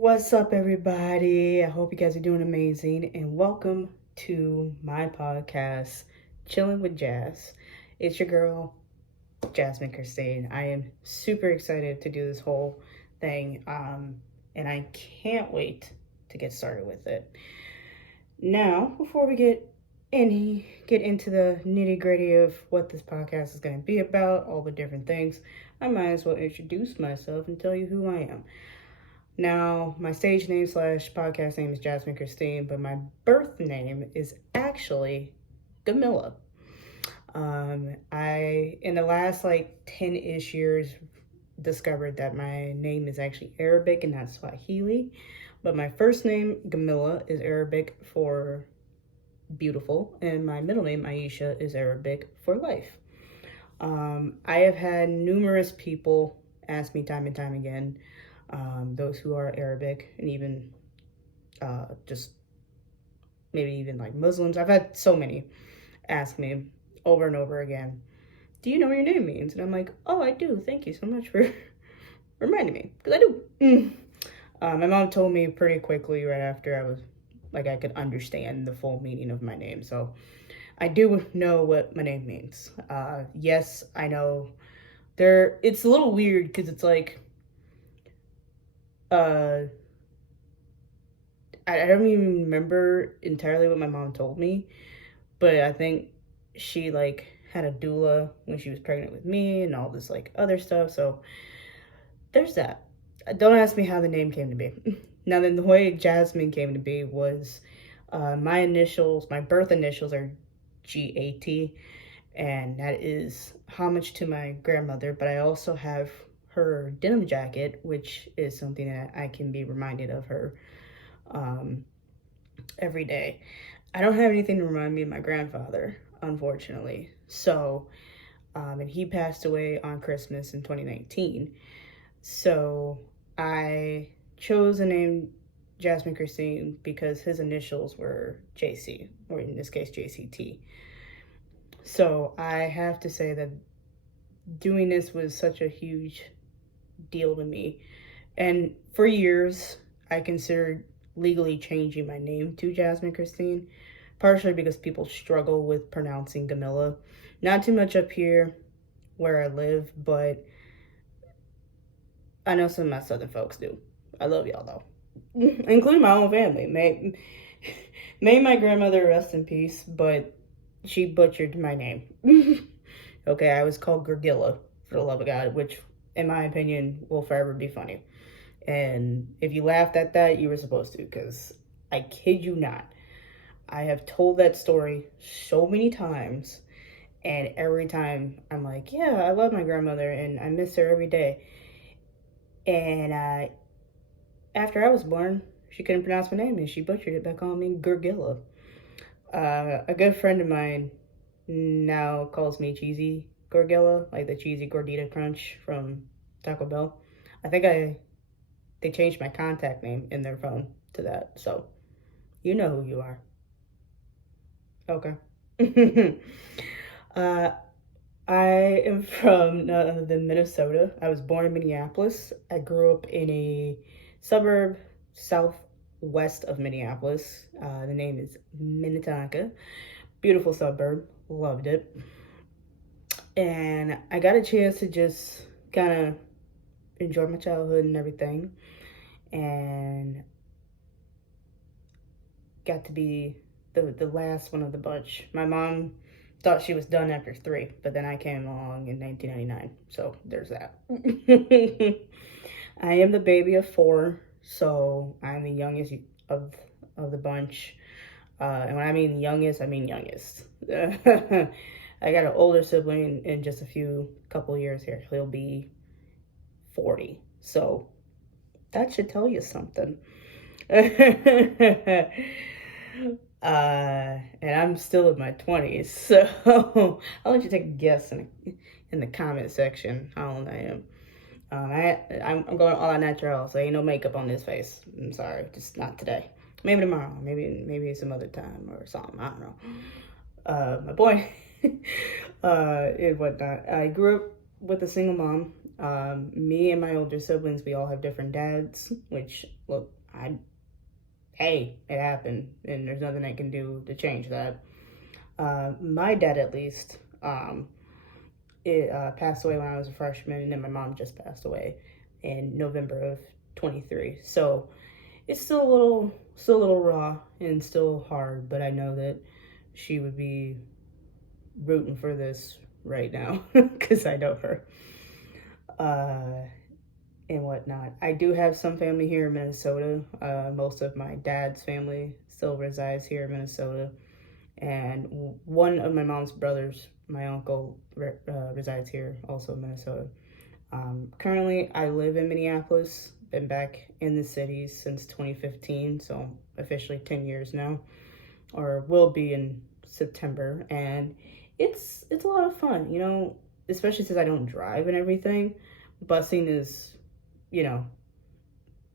What's up, everybody? I hope you guys are doing amazing, and welcome to my podcast, Chillin with Jazz. It's your girl, Jasmine Christine. I am super excited to do this whole thing, and I can't wait to get started with it. Now, before we get into the nitty gritty of what this podcast is going to be about, all the different things, I might as well introduce myself and tell you who I am. Now, my stage name slash podcast name is Jasmine Christine, but my birth name is actually Gamilla. I, in the last 10-ish years, discovered that my name is actually Arabic and not Swahili. But my first name, Gamilla, is Arabic for beautiful, and my middle name, Aisha, is Arabic for life. I have had numerous people ask me time and time again, those who are Arabic, and even just maybe even like Muslims. I've had so many ask me over and over again, do you know what your name means? And I'm like, oh, I do. Thank you so much for reminding me, because I do. My mom told me pretty quickly right after I could understand the full meaning of my name. So I do know what my name means. Yes, I know it's a little weird because it's like, I don't even remember entirely what my mom told me, but I think she had a doula when she was pregnant with me and all this other stuff. So there's that. Don't ask me how the name came to be. Now then, the way Jasmine came to be was my birth initials are GAT, and that is homage to my grandmother, but I also have her denim jacket, which is something that I can be reminded of her every day. I don't have anything to remind me of my grandfather, unfortunately. So, and he passed away on Christmas in 2019. So I chose the name Jasmine Christine because his initials were JC, or in this case, JCT. So I have to say that doing this was such a huge deal to me. And for years, I considered legally changing my name to Jasmine Christine, partially because people struggle with pronouncing Gamilla. Not too much up here where I live, but I know some of my southern folks do. I love y'all though, including my own family. May my grandmother rest in peace, but she butchered my name. Okay, I was called Gurgilla, for the love of God, which in my opinion will forever be funny. And if you laughed at that, you were supposed to, because I kid you not, I have told that story so many times, and every time I'm like, yeah, I love my grandmother and I miss her every day. And after I was born, she couldn't pronounce my name and she butchered it by calling me Gurgilla. A good friend of mine now calls me Cheesy Gurgilla, like the cheesy gordita crunch from Taco Bell. I think they changed my contact name in their phone to that, so you know who you are. Okay. I am from the Minnesota. I was born in Minneapolis. I grew up in a suburb southwest of Minneapolis. The name is Minnetonka. Beautiful suburb. Loved it. And I got a chance to just kind of enjoy my childhood and everything. And got to be the last one of the bunch. My mom thought she was done after 3, but then I came along in 1999. So there's that. I am the baby of 4, so I'm the youngest of the bunch. And when I mean youngest, I mean youngest. I got an older sibling in just a couple years here. He'll be 40. So that should tell you something. And I'm still in my 20s, so I'll let you take a guess in the comment section how old I am. I'm going all out natural, so ain't no makeup on this face. I'm sorry, just not today. Maybe tomorrow, maybe some other time or something. I don't know. My boy, and whatnot. I grew up with a single mom. Me and my older siblings, we all have different dads, which, look, hey, it happened, and there's nothing I can do to change that. My dad, at least, it passed away when I was a freshman, and then my mom just passed away in November of 23. So it's still a little raw and still hard, but I know that she would be rooting for this right now because I know her. Uh, and whatnot. I do have some family here in Minnesota. Most of my dad's family still resides here in Minnesota. And one of my mom's brothers, my uncle, resides here also in Minnesota. Currently, I live in Minneapolis. Been back in the city since 2015, so officially 10 years now, or will be in September. And it's a lot of fun, especially since I don't drive and everything. Busing is, you know,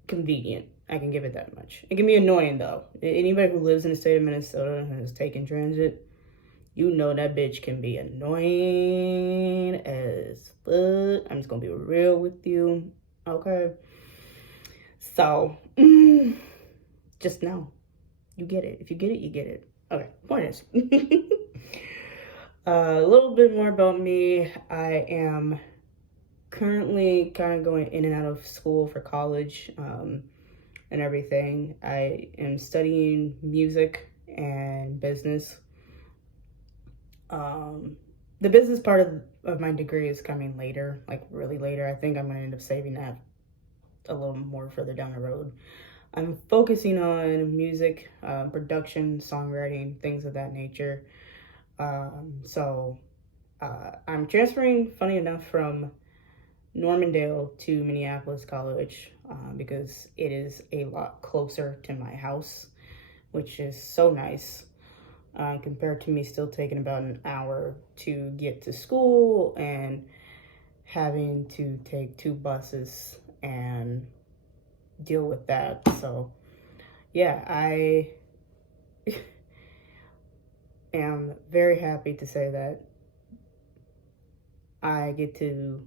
convenient. I can give it that much. It can be annoying though. Anybody who lives in the state of Minnesota and has taken transit, you know that bitch can be annoying as fuck. I'm just gonna be real with you. Okay. So, just know. You get it. If you get it, you get it. Okay, point is. A little bit more about me. I am currently kind of going in and out of school for college and everything. I am studying music and business. The business part of my degree is coming later, like really later. I think I'm going to end up saving that a little more further down the road. I'm focusing on music, production, songwriting, things of that nature. So I'm transferring, funny enough, from Normandale to Minneapolis College because it is a lot closer to my house, which is so nice compared to me still taking about an hour to get to school and having to take 2 buses and deal with that. So yeah, I am very happy to say that I get to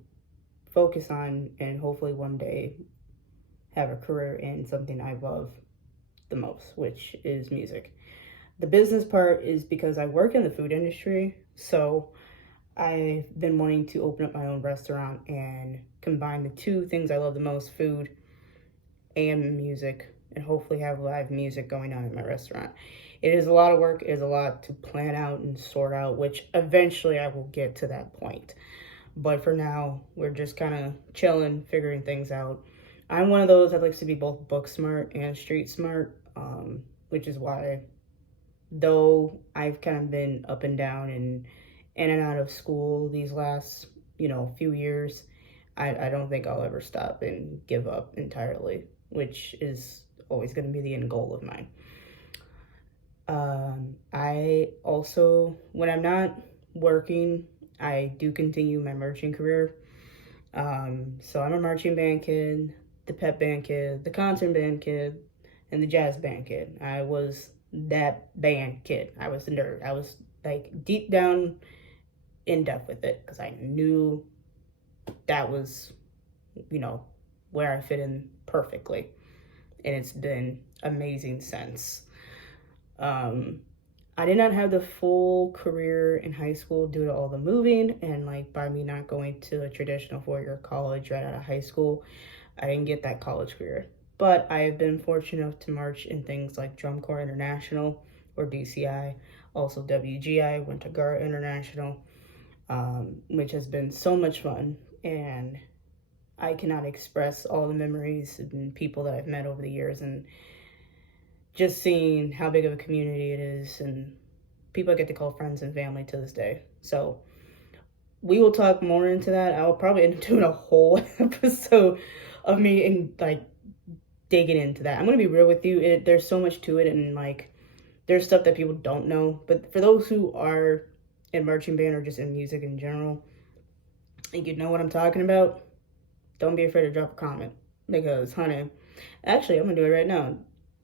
focus on and hopefully one day have a career in something I love the most, which is music. The business part is because I work in the food industry, so I've been wanting to open up my own restaurant and combine the 2 things I love the most, food and music, and hopefully have live music going on in my restaurant. It is a lot of work. It is a lot to plan out and sort out, which eventually I will get to that point. But for now, we're just kind of chilling, figuring things out. I'm one of those that likes to be both book smart and street smart, which is why, though I've kind of been up and down and in and out of school these last, few years, I don't think I'll ever stop and give up entirely, which is always going to be the end goal of mine. I also, when I'm not working, I do continue my marching career. So I'm a marching band kid, the pep band kid, the concert band kid, and the jazz band kid. I was that band kid. I was the nerd. I was like deep down in depth with it because I knew that was, where I fit in perfectly. And it's been amazing since. I did not have the full career in high school due to all the moving and by me not going to a traditional 4-year college right out of high school. I didn't get that college career. But I have been fortunate enough to march in things like Drum Corps International or DCI, also WGI, went to Gara International, which has been so much fun. And I cannot express all the memories and people that I've met over the years and just seeing how big of a community it is and people I get to call friends and family to this day. So we will talk more into that. I'll probably end up doing a whole episode of me and digging into that. I'm going to be real with you. There's so much to it and there's stuff that people don't know. But for those who are in marching band or just in music in general, and you know what I'm talking about, don't be afraid to drop a comment because, honey, actually, I'm going to do it right now.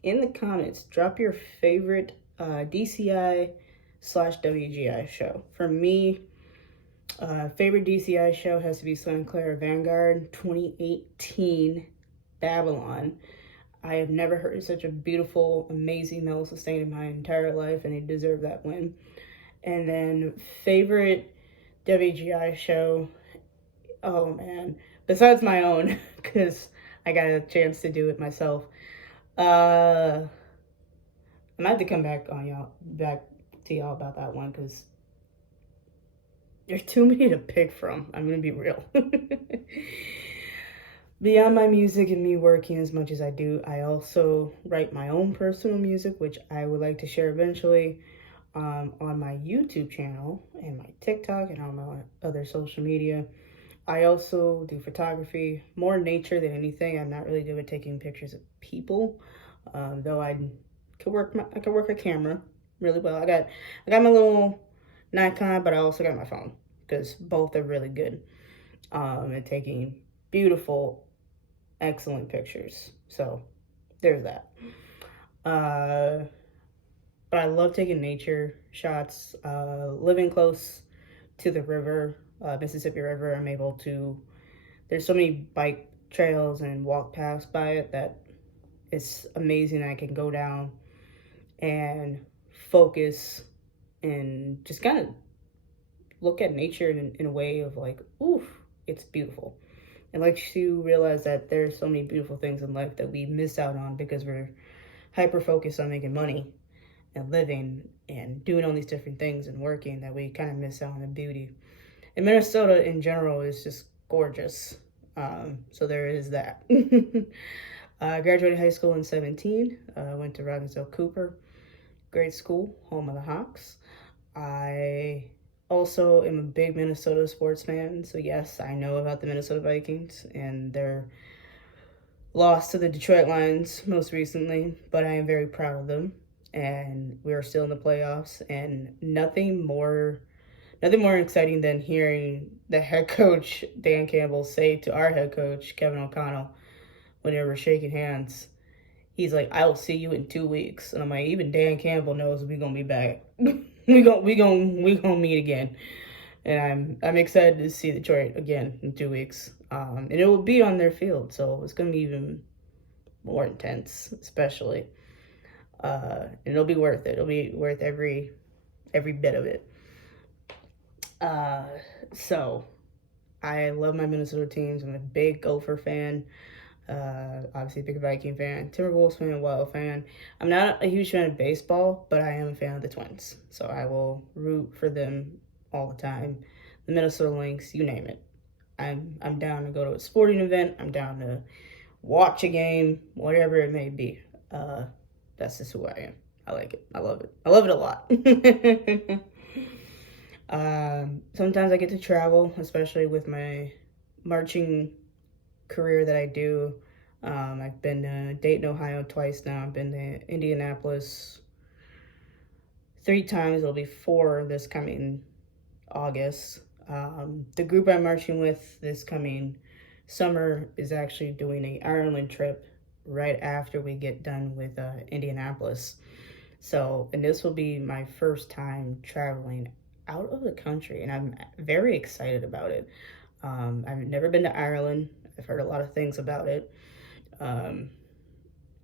In the comments, drop your favorite DCI/WGI show. For me, Favorite DCI show has to be Santa Clara Vanguard 2018 Babylon. I have never heard such a beautiful, amazing male sustain in my entire life, and they deserve that win. And then favorite WGI show, oh man, besides my own, because I got a chance to do it myself. I'm gonna have to come back to y'all about that one because there's too many to pick from. I'm gonna be real. Beyond my music and me working as much as I do, I also write my own personal music, which I would like to share eventually on my YouTube channel and my TikTok and on my other social media. I also do photography, more nature than anything. I'm not really good at taking pictures of people, though I could work a camera really well. I got my little Nikon, but I also got my phone because both are really good at taking beautiful, excellent pictures. So there's that. But I love taking nature shots. Living close to the river, Mississippi River, I'm able to. There's so many bike trails and walk paths by it that it's amazing. I can go down and focus and just kind of look at nature in a way of like, oof, it's beautiful. And like to realize that there's so many beautiful things in life that we miss out on because we're hyper focused on making money and living and doing all these different things and working that we kind of miss out on the beauty. And Minnesota in general is just gorgeous. So there is that. I graduated high school in 17. Went to Robbinsdale Cooper. Great school, home of the Hawks. I also am a big Minnesota sports fan. So yes, I know about the Minnesota Vikings and their loss to the Detroit Lions most recently, but I am very proud of them. And we are still in the playoffs, and nothing more exciting than hearing the head coach Dan Campbell say to our head coach Kevin O'Connell when they were shaking hands, he's like, "I will see you in 2 weeks," and I'm like, even Dan Campbell knows we're gonna be back. we gonna meet again, and I'm excited to see Detroit again in 2 weeks. And it will be on their field, so it's gonna be even more intense, especially. And it'll be worth it. It'll be worth every bit of it. So I love my Minnesota teams. I'm a big Gopher fan. Obviously a big Viking fan, Timberwolves fan, Wild fan. I'm not a huge fan of baseball, but I am a fan of the Twins. So I will root for them all the time. The Minnesota Lynx, you name it. I'm down to go to a sporting event. I'm down to watch a game, whatever it may be. That's just who I am. I like it. I love it. I love it a lot. Sometimes I get to travel, especially with my marching career that I do. I've been to Dayton, Ohio twice now. I've been to Indianapolis 3 times. It'll be 4 this coming August. The group I'm marching with this coming summer is actually doing an Ireland trip right after we get done with Indianapolis. So, and this will be my first time traveling out of the country, and I'm very excited about it. I've never been to Ireland. I've heard a lot of things about it. And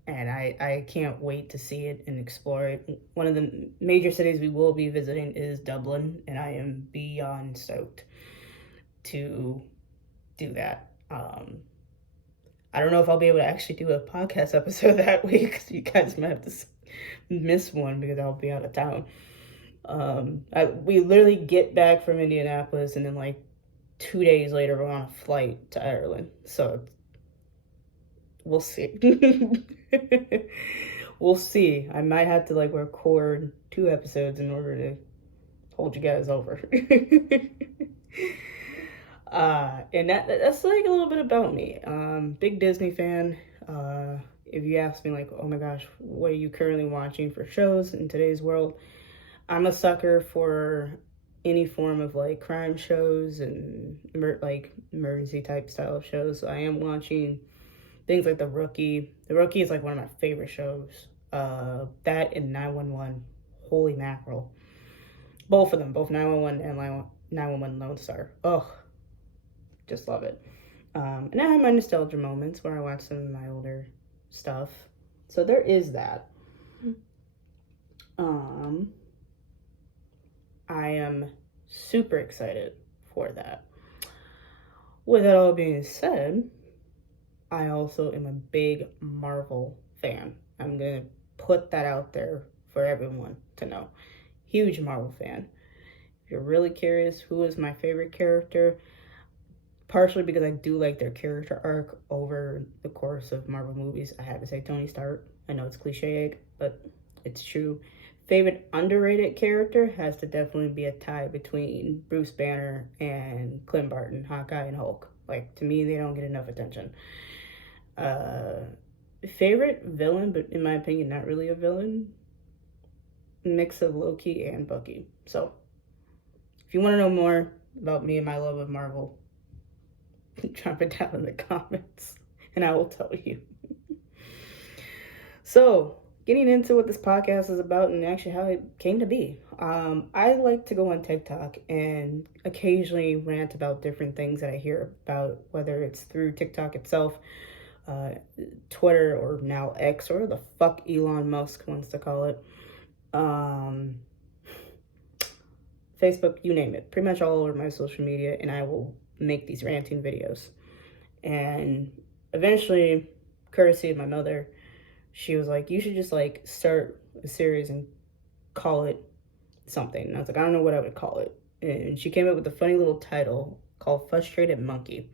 I can't wait to see it and explore it. One of the major cities we will be visiting is Dublin, and I am beyond stoked to do that. I don't know if I'll be able to actually do a podcast episode that week, so you guys might have to miss one because I'll be out of town. We literally get back from Indianapolis, and then like 2 days later we're on a flight to Ireland. So we'll see. We'll see. I might have to like record 2 episodes in order to hold you guys over. And that's like a little bit about me. Big Disney fan. If you ask me like, oh my gosh, what are you currently watching for shows in today's world? I'm a sucker for any form of like crime shows and like emergency type style of shows. So I am watching things like The Rookie. The Rookie is like one of my favorite shows. That and 911. Holy mackerel. Both of them, both 911 and 911 Lone Star. Oh, just love it. And I have my nostalgia moments where I watch some of my older stuff. So there is that. Um, I am super excited for that. With that all being said, I also am a big Marvel fan. I'm going to put that out there for everyone to know. Huge Marvel fan. If you're really curious who is my favorite character, partially because I do like their character arc over the course of Marvel movies, I have to say Tony Stark. I know it's cliche, but it's true. Favorite underrated character has to definitely be a tie between Bruce Banner and Clint Barton, Hawkeye and Hulk. Like, to me, they don't get enough attention. Favorite villain, but in my opinion, not really a villain. Mix of Loki and Bucky. So, if you want to know more about me and my love of Marvel, drop it down in the comments and I will tell you. So, getting into what this podcast is about and actually how it came to be. I like to go on TikTok and occasionally rant about different things that I hear about, whether it's through TikTok itself, Twitter, or now X, or the fuck Elon Musk wants to call it. Facebook, you name it. Pretty much all over my social media, and I will make these ranting videos. And eventually, courtesy of my mother, she was like, you should just like start a series and call it something. And I was like, I don't know what I would call it. And she came up with a funny little title called Frustrated Monkey.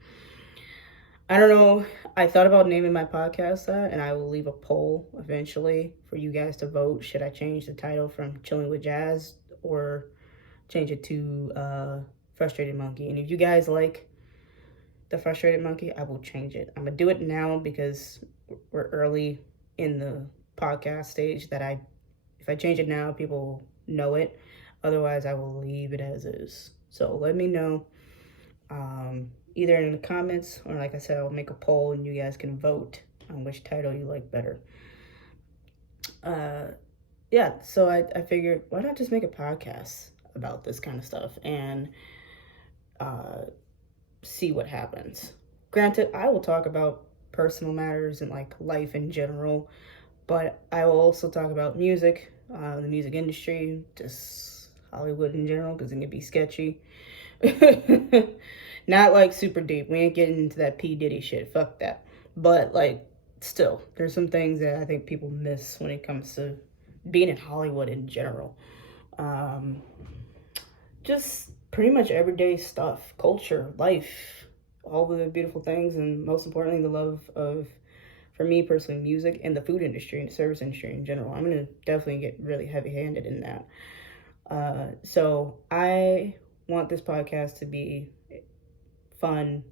I don't know. I thought about naming my podcast that, and I will leave a poll eventually for you guys to vote. Should I change the title from Chillin with Jazz or change it to Frustrated Monkey? And if you guys like the Frustrated Monkey, I will change it. I'm going to do it now because we're early in the podcast stage that if I change it now, people know it. Otherwise, I will leave it as is. So let me know either in the comments or, like I said, I'll make a poll and you guys can vote on which title you like better. Yeah, so I figured, why not just make a podcast about this kind of stuff and see what happens. Granted, I will talk about personal matters and like life in general, but I will also talk about music, the music industry, just Hollywood in general, because it can be sketchy. Not like super deep. We ain't getting into that P. Diddy shit. Fuck that. But like, still, there's some things that I think people miss when it comes to being in Hollywood in general. Just pretty much everyday stuff, culture, life, all the beautiful things, and most importantly, the love of, for me personally, music and the food industry and the service industry in general. I'm going to definitely get really heavy-handed in that. So I want this podcast to be fun,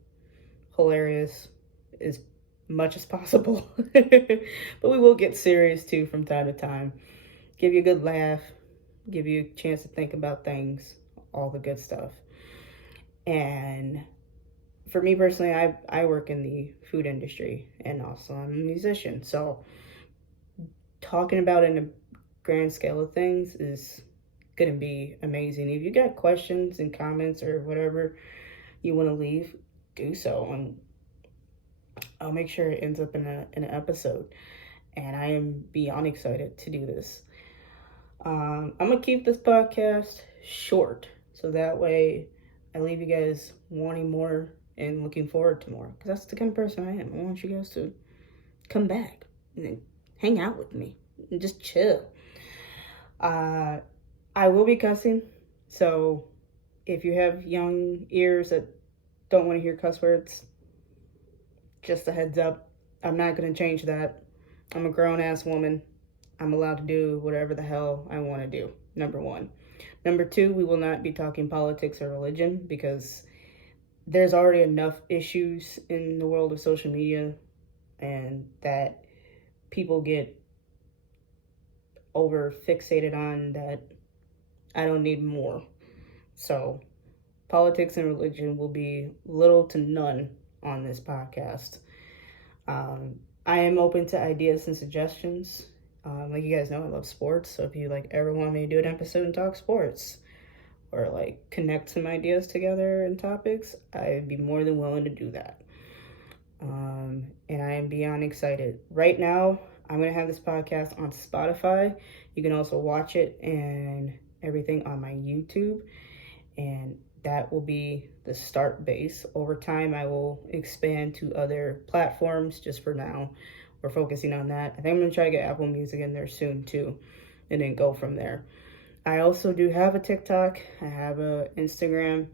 hilarious, as much as possible. But we will get serious too from time to time. Give you a good laugh, give you a chance to think about things, all the good stuff. And for me personally, I work in the food industry and also I'm a musician. So talking about it in a grand scale of things is going to be amazing. If you got questions and comments or whatever you want to leave, do so. And I'll make sure it ends up in an episode. And I am beyond excited to do this. I'm going to keep this podcast short, so that way I leave you guys wanting more and looking forward to more. Because that's the kind of person I am. I want you guys to come back and hang out with me and just chill. I will be cussing, so if you have young ears that don't want to hear cuss words, just a heads up, I'm not going to change that. I'm a grown-ass woman. I'm allowed to do whatever the hell I want to do, number one. Number two, we will not be talking politics or religion because there's already enough issues in the world of social media and that people get over fixated on that I don't need more. So politics and religion will be little to none on this podcast. I am open to ideas and suggestions. Like you guys know, I love sports. So if you like ever want me to do an episode and talk sports, or like connect some ideas together and topics, I'd be more than willing to do that. And I am beyond excited. Right now, I'm going to have this podcast on Spotify. You can also watch it and everything on my YouTube. And that will be the start base. Over time, I will expand to other platforms. Just for now, we're focusing on that. I think I'm going to try to get Apple Music in there soon too, and then go from there. I also do have a TikTok. I have a Instagram.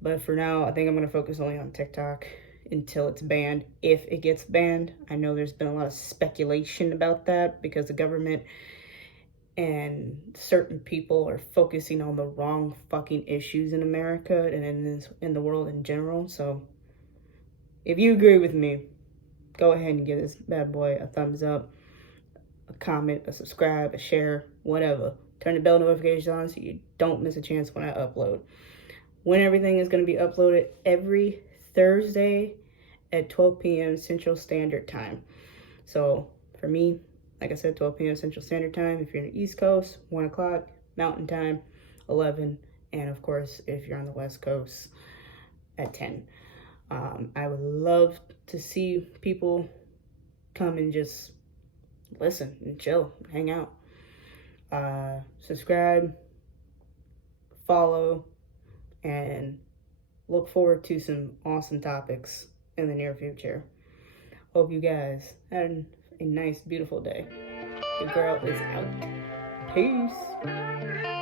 But for now, I think I'm going to focus only on TikTok until it's banned, if it gets banned. I know there's been a lot of speculation about that because the government and certain people are focusing on the wrong fucking issues in America and in the world in general. So if you agree with me, go ahead and give this bad boy a thumbs up, a comment, a subscribe, a share, whatever. Turn the bell notifications on so you don't miss a chance when I upload. When everything is going to be uploaded every Thursday at 12 p.m. Central Standard Time. So for me, like I said, 12 p.m. Central Standard Time. If you're in the East Coast, 1 o'clock Mountain Time, 11. And of course, if you're on the West Coast, at 10. I would love to see people come and just listen and chill, hang out. Subscribe, follow, and look forward to some awesome topics in the near future. Hope you guys had a nice, beautiful day. Your girl is out. Peace.